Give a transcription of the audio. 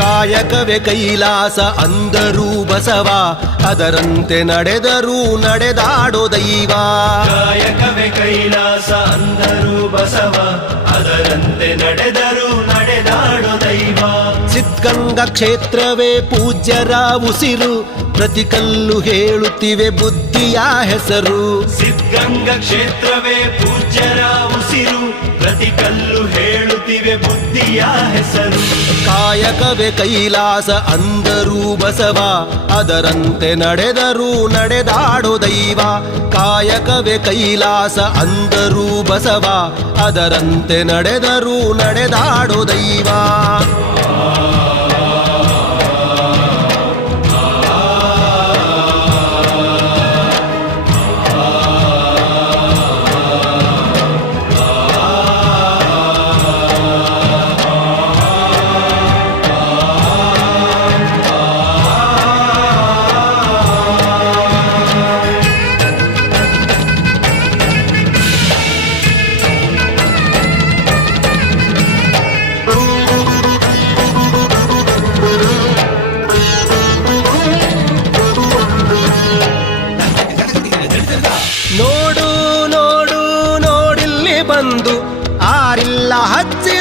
ಕಾಯಕವೇ ಕೈಲಾಸ ಅಂದರೂ ಬಸವ, ಅದರಂತೆ ನಡೆದರೂ ನಡೆದಾಡೋ ದೈವ. ಕಾಯಕವೇ ಕೈಲಾಸ ಅಂದರೂ ಬಸವ, ಅದರಂತೆ ನಡೆದರೂ ನಡೆದಾಡೋ ದೈವ. ಸಿದ್ಧಗಂಗಾ ಕ್ಷೇತ್ರವೇ ಪೂಜ್ಯರ ಉಸಿರು, ಪ್ರತಿ ಕಲ್ಲು ಹೇಳುತ್ತಿವೆ ಬುದ್ಧಿಯ ಹೆಸರು. ಸಿದ್ಧಗಂಗಾ ಕ್ಷೇತ್ರವೇ ಪೂಜ್ಯರ ಉಸಿರು, ಪ್ರತಿ ಕಲ್ಲು ಹೇಳುತ್ತಿವೆ ಬುದ್ಧಿಯ ಹೆಸರು. ಕಾಯಕವೇ ಕೈಲಾಸ ಅಂದರೂ ಬಸವ, ಅದರಂತೆ ನಡೆದರೂ ನಡೆದಾಡೋ ದೈವ. ಕಾಯಕವೇ ಕೈಲಾಸ ಅಂದರೂ ಬಸವ, ಅದರಂತೆ ನಡೆದರೂ ನಡೆದಾಡೋ ದೈವ. ನೋಡು ನೋಡು ನೋಡಿಲ್ಲಿ ಬಂದು, ಆರಿಲ್ಲ ಹಚ್ಚಿ